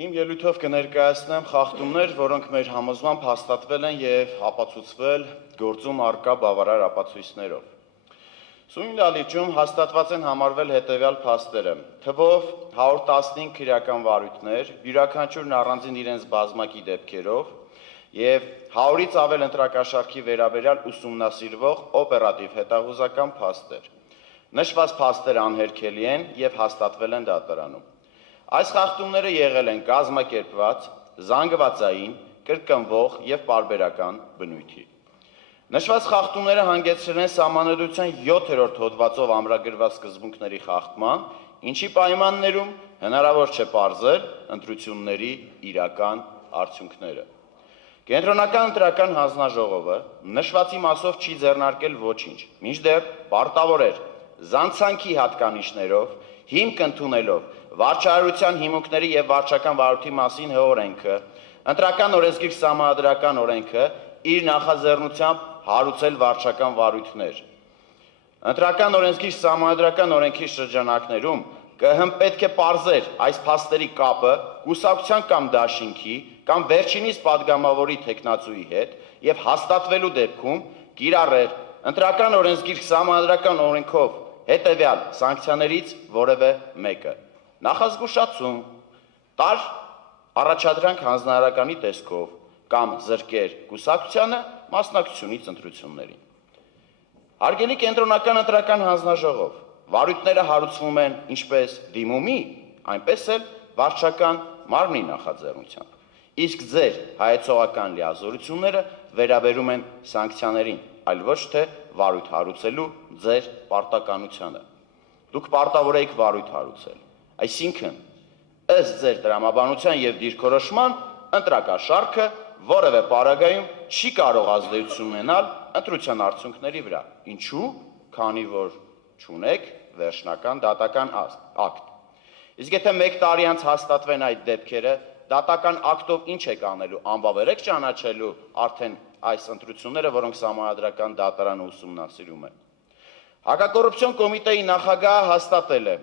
Իմ ելույթով կներկայացնեմ խախտումներ, որոնք մեր համոզմամբ հաստատվել են և ապացուցվել գործում առկա բավարար ապացույցներով։ Սույն դալիճում հաստատված են համարվել հետևյալ փաստերը. թվով 115 քրեական վարույթներ, յուրաքանչյուրն առանձին իրենց բազմակի դեպքերով և 100-ից ավել ընտրակաշառքի վերաբերյալ ուսումնասիրվող օպերատիվ հետախուզական փաստեր։ Նշված փաստերը անհերքելի են և հաստատվել են դատարանում։ Այս խախտումները եղել են կազմակերպված, զանգվածային, կրկնվող և պարբերական բնույթի։ Նշված խախտումները հանգեցրել են Սահմանադրության 7-րդ հոդվածով ամրագրված սկզբունքների խախտման, ինչի պայմաններում հնարավոր չէ պարզել ընտրությունների իրական արդյունքները։ Կենտրոնական ընտրական հանձնաժողովը նշվածի մասով չի ձեռնարկել ոչինչ, մինչդեռ պարտավոր էր զանցանքի հատկանիշներով հիմք ընդունելով վարչարարության հիմունքների և վարչական վարույթի մասին օրենքը, ընտրական օրենսգիր սահմանադրական օրենքը իր նախաձեռնությամբ հարուցել վարչական վարույթներ։ Ընտրական օրենսգիր սահմանադրական օրենքի շրջանակներում ԿՀ-ն պետք է պարզեր այս փաստերի կապը կուսակցության կամ դաշինքի կամ վերջինիս պատգամավորի թեկնածուի հետ և հաստատվելու դեպքում կիրառեր ընտրական օրենսգիր սահմանադրական օրենքով հետևյալ սանկցիաներից որևէ մեկը. նախազգուշացում, տար առաջադրանք հանձնարարականի տեսքով կամ զրկեր կուսակցությանը մասնակցությունից ընտրություններին։ Հարգելի կենտրոնական ընտրական հանձնաժողով, վարույթները հարուցվում են ինչպես դիմումի, այնպես էլ վարչական մարմնի նախաձեռնությամբ, իսկ ձեր հայեցողական լիազորությունները վերաբերում են սանկցիաներին, այլ ոչ թե վարույթ հարուցելու ձեր պարտականությանը։ Դուք պարտավոր եք վարույթ հարուցել, այսինքն, ըստ ձեր տրամաբանության և դիրքորոշման, ընտրակաշառքը որևէ պարագայում չի կարող ազդեցություն ունենալ ընտրության արդյունքների վրա, ինչու, քանի որ չունեք վերջնական դատական ակտ։ Իսկ եթե 1 տարի անց հաստատվեն այդ դեպքերը, դատական ակտով ինչ եք անելու, անվավեր եք ճանաչելու արդեն այս ընտրությունները, որոնք Սահմանադրական դատարանը ուսումնասիրում է։ Հակակոռուպցիոն կոմիտեի նախագահը հաստատել է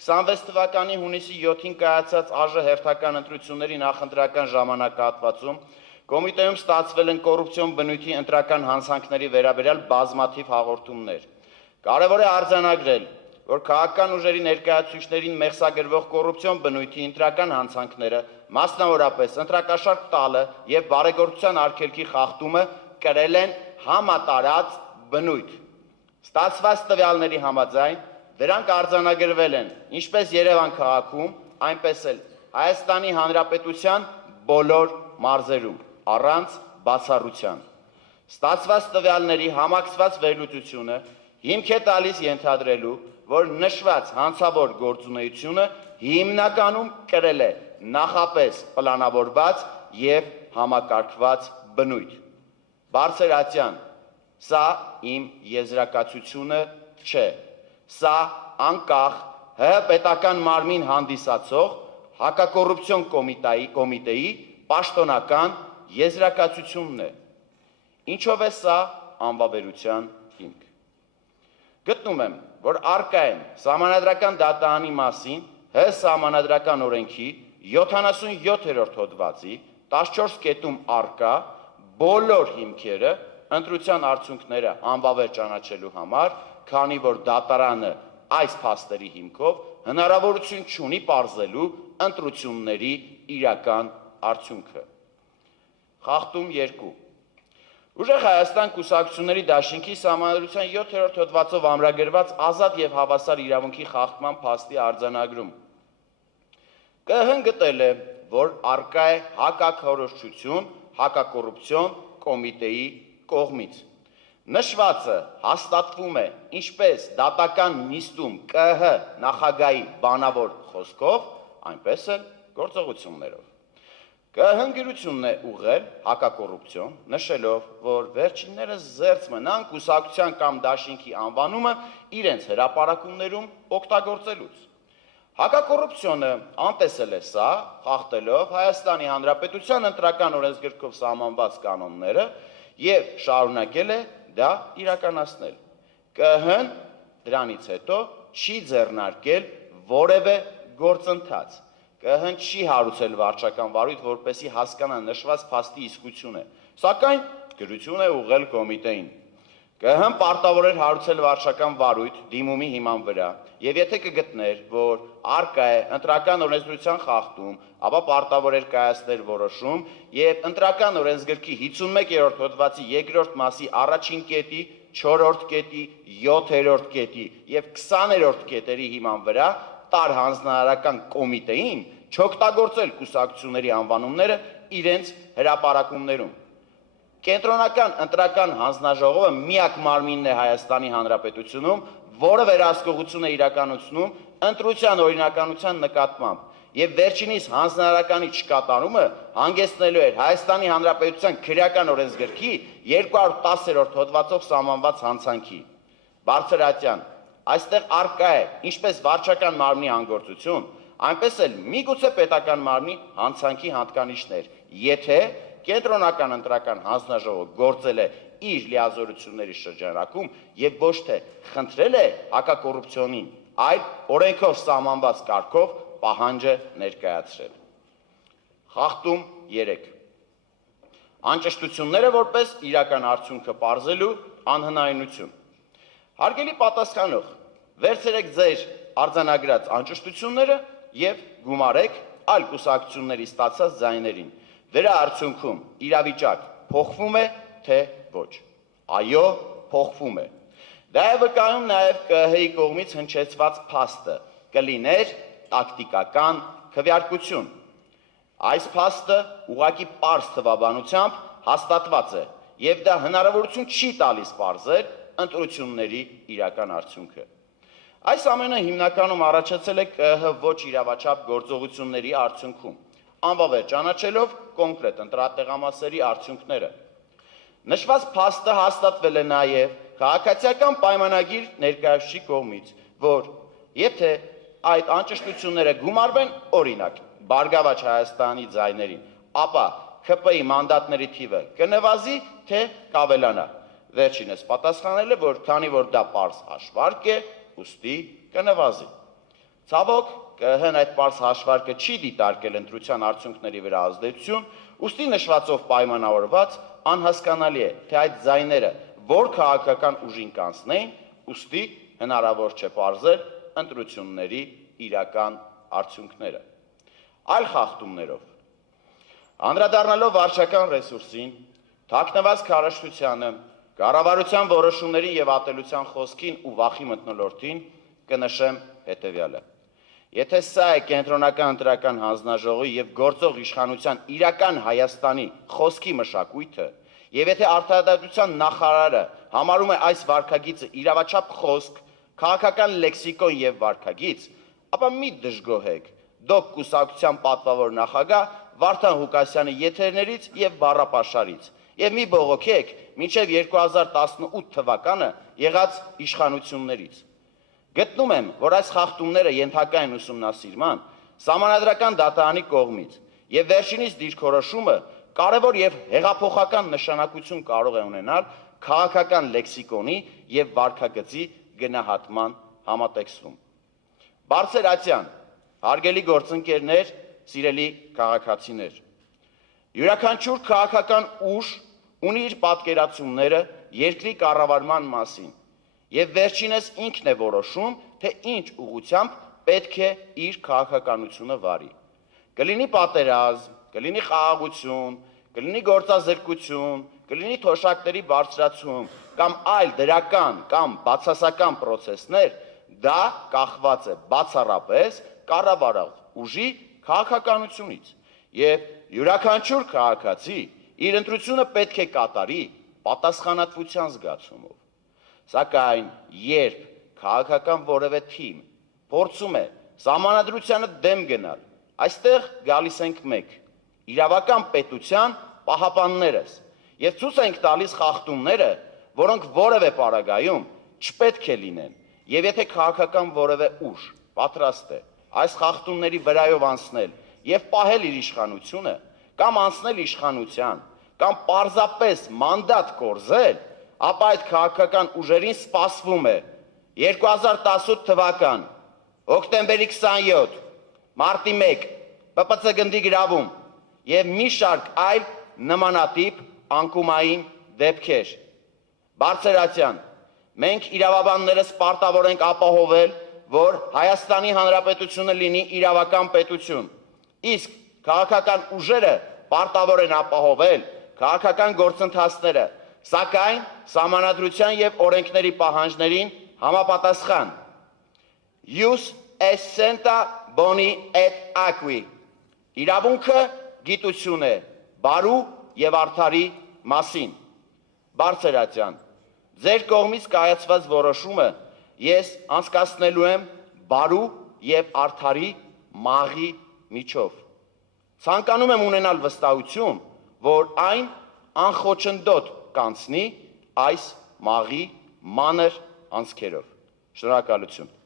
26 թվականի հունիսի 7-ին կայացած ԱԺ հերթական ընտրությունների նախընտրական ժամանակահատվածում կոմիտեում ստացվել են կոռուպցիոն բնույթի ընտրական հանցանքների վերաբերյալ բազմաթիվ հաղորդումներ։ Կարևոր է արձանագրել, որ քաղաքական ուժերի ներկայացուցիչներին մեղսագրվող կոռուպցիոն բնույթի ընտրական հանցանքները, մասնավորապես ընտրակաշառք տալը և բարեգործության արգելքի խախտումը կրել են համատարած բնույթ։ Ստացված տվյալների համաձայն դրանք արձանագրվել են ինչպես Երևան քաղաքում, այնպես էլ Հայաստանի Հանրապետության բոլոր մարզերում, առանց բացառության։ Ստացված տվյալների համակցված վերլուծությունը հիմք է տալիս ենթադրելու, որ նշված հանցավոր գործունեությունը հիմնականում կրել է նախապես պլանավորված և համակարգված բնույթ։ Բարձրաստիճան, սա իմ եզրակացությունը չէ, սա անկախ ՀՀ պետական մարմին հանդիսացող հակակոռուպցիոն կոմիտեի պաշտոնական եզրակացությունն է։ Ինչով է սա անվավերության հիմք։ Գտնում եմ, որ առկա են Սահմանադրական դատարանի մասին ՀՀ Սահմանադրական օրենքի 77-րդ հոդվածի 14 կետում առկա բոլոր հիմքերը ընտրության արդյունքները անվավեր ճանաչելու համար, քանի որ դատարանը այս փաստերի հիմքով հնարավորություն չունի պարզելու ընտրությունների իրական արդյունքը։ Խախտում 2. Ուժեղ Հայաստան կուսակցությունների դաշինքի Սահմանադրության 7-րդ հոդվածով ամրագրված ազատ և հավասար իրավունքի խախտման փաստի արձանագրում։ ԿՀ-ն գտել է, որ առկա է հակաքարոզչություն հակակոռուպցիոն կոմիտեի կողմից։ Նշվածը հաստատվում է ինչպես դատական նիստում ԿՀ նախագահի բանավոր խոսքով, այնպես էլ գործողություններով։ ԿՀ-ն գրությունն է ուղղել հակակոռուպցիոն, նշելով, որ վերջիններս զերծ մնան կուսակցության կամ դաշինքի անվանումը իրենց հրապարակումներում օգտագործելուց։ Հակակոռուպցիոնը անտեսել է սա, խախտելով Հայաստանի Հանրապետության ընտրական օրենսգրքով սահմանված կանոնները և շարունակել է դա իրականացնել։ ԿՀ-ն դրանից հետո չի ձեռնարկել որևէ գործընթաց ԿՀ-ն չի հարուցել վարչական վարույթ, որպեսզի հասկանա նշված փաստի իսկությունը, սակայն գրություն է ուղղել կոմիտեին։ ԿՀ-ն պարտավոր էր հարուցել վարչական վարույթ դիմումի հիման վրա, եւ եթե կգտներ, որ առկա է ընտրական օրենսդրության խախտում, ապա պարտավոր էր կայացնել որոշում եւ ընտրական օրենսգրքի 51-րդ հոդվածի 2-րդ մասի առաջին կետի, 4-րդ կետի, 7-րդ կետի եւ 20-րդ կետերի հիման վրա տար հանձնարարական կոմիտեին չօգտագործել կուսակցությունների անվանումները իրենց հրապարակումներում։ Կենտրոնական ընտրական հանձնաժողովը միակ մարմինն է Հայաստանի Հանրապետությունում, որը վերահսկողություն է իրականացնում ընտրության օրինականության նկատմամբ, եւ վերջինիս հանձնարարականի չկատարումը հանգեցնելու էր Հայաստանի Հանրապետության քրեական օրենսգրքի 210-րդ հոդվածով սահմանված հանցանքի։ Բարձրատյան, այստեղ առկա է ինչպես վարչական մարմնի անգործություն, այնպես էլ միգուցե պետական մարմնի հանցանքի հատկանիշներ, եթե Կենտրոնական ընտրական հանձնաժողովը գործել է իր լիազորությունների շրջանակում եւ ոչ թե խնդրել է հակակոռուպցիոնին, այլ օրենքով սահմանված կարգով պահանջը ներկայացրել։ Խախտում 3. Անճշտությունները որպես իրական արդյունքը պարզելու անհնարինություն։ Հարգելի պատասխանող, վերցրեք ձեր արձանագրած անճշտությունները եւ գումարեք այլ կուսակցությունների ստացած ձայներին։ Դրա արդյունքում իրավիճակ փոխվում է, թե ոչ։ Այո, փոխվում է։ Դա է վկայում նաև ԿՀ-ի կողմից հնչեցված փաստը, կլիներ տակտիկական քվեարկություն։ Այս փաստը ուղղակի պարզ թվաբանությամբ հաստատված է, եւ դա հնարավորություն չի տալիս պարզել ընտրությունների իրական արդյունքը։ Այս ամենը հիմնականում առաջացել է ԿՀ ոչ իրավաչափ գործողությունների արդյունքում, անվավեր ճանաչելով կոնկրետ ընտրատեղամասերի արդյունքները։ Նշված փաստը հաստատվել է նաև քաղաքացիական պայմանագիր ներկայացուցիչի կողմից, որ եթե այդ անճշտությունները գումարվեն, օրինակ, Բարգավաճ Հայաստանի ձայներին, ապա ՔՊ-ի մանդատների թիվը կնվազի, թե կավելանա։ Վերջինս պատասխանել է, որ քանի որ դա պարզ հաշվարկ է, ուստի կնվազի։ Ցավոք, ԿՀ-ն այդ պարզ հաշվարկը չի դիտարկել ընտրության արդյունքների վրա ազդեցություն, ուստի նշվածով պայմանավորված անհասկանալի է, թե այդ ձայները որ քաղաքական ուժին կանցնեին, ուստի հնարավոր չէ պարզել ընտրությունների իրական արդյունքները։ Այլ խախտումներով։ Անդրադառնալով վարչական ռեսուրսին, թաքնված քարոզչությանը, կառավարության որոշումներին եւ ատելության խոսքին ու վախի մթնոլորտին կնշեմ հետեւյալը։ Եթե սա է կենտրոնական ընտրական հանձնաժողովի եւ գործող իշխանության իրական Հայաստանի խոսքի մշակույթը, եւ եթե արտադատության նախարարը համարում է այս վարքագիծը իրավաչափ խոսք, քաղաքական լեքսիկոն եւ վարքագիծ, ապա մի դժգոհեք, դոկ կուսակցության պատվավոր նախագահ Վարդան Ղուկասյանի եթերներից եւ բառապաշարից, եւ մի բողոքեք մինչեւ 2018 թվականը եղած իշխանություններից։ Գտնում եմ, որ այս խախտումները ենթակա են ուսումնասիրման Սահմանադրական դատարանի կողմից եւ վերջինիս դիրքորոշումը կարևոր եւ հեղափոխական նշանակություն կարող է ունենալ քաղաքական լեքսիկոնի եւ վարքագծի գնահատման համատեքստում։ Բարձրատյան, հարգելի գործընկերներ, սիրելի քաղաքացիներ, յուրաքանչյուր քաղաքական ուժ ունի իր պատկերացումները երկրի կառավարման մասին եւ վերջինս ինքն է որոշում, թե ինչ ուղղությամբ պետք է իր քաղաքականությունը վարի։ Կլինի պատերազմ, կլինի խաղաղություն, կլինի գործազրկություն, կլինի թոշակների բարձրացում կամ այլ դրական կամ բացասական պրոցեսներ, դա կախված է բացառապես կառավարող ուժի քաղաքականությունից եւ յուրաքանչյուր քաղաքացի իր ընտրությունը պետք է կատարի պատասխանատվության զգացումով։ Սակայն երբ քաղաքական որևէ թիմ փորձում է սահմանադրությանը դեմ գնալ, այստեղ գալիս ենք մեկ իրավական պետության պահապաններս եւ ցույց ենք տալիս խախտումները, որոնք որևէ պարագայում չպետք է լինեն, եւ եթե քաղաքական որևէ ուժ պատրաստ է այս խախտումների վրայով անցնել եւ պահել իր իշխանությունը կամ անցնել իշխանության կամ պարզապես մանդատ կորզել, ապա այդ քաղաքական ուժերին սպասվում է 2018 թվական հոկտեմբերի 27, մարտի 1, ՊՊՑ գնդի գրավում եւ մի շարք այլ նմանատիպ անկումային դեպքեր։ Բարձրացյան, մենք իրավաբաններս պարտավոր ենք ապահովել, որ Հայաստանի Հանրապետությունը լինի իրավական պետություն, իսկ քաղաքական ուժերը պարտավոր են ապահովել քաղաքական գործընթացները, սակայն սահմանադրության եւ օրենքների պահանջներին համապատասխան։ Ius essenta boni et aqui։ Իրավունքը գիտություն է բարու եւ արդարի մասին։ Բարձրացյան, ձեր կողմից կայացված որոշումը ես անցկացնելու եմ բարու եւ արդարի մաղի միջով։ Ցանկանում եմ ունենալ վստահություն, որ այն անխոչնդոտ կանցնի այս մաղի մանր անցքերով։ Շնորհակալություն։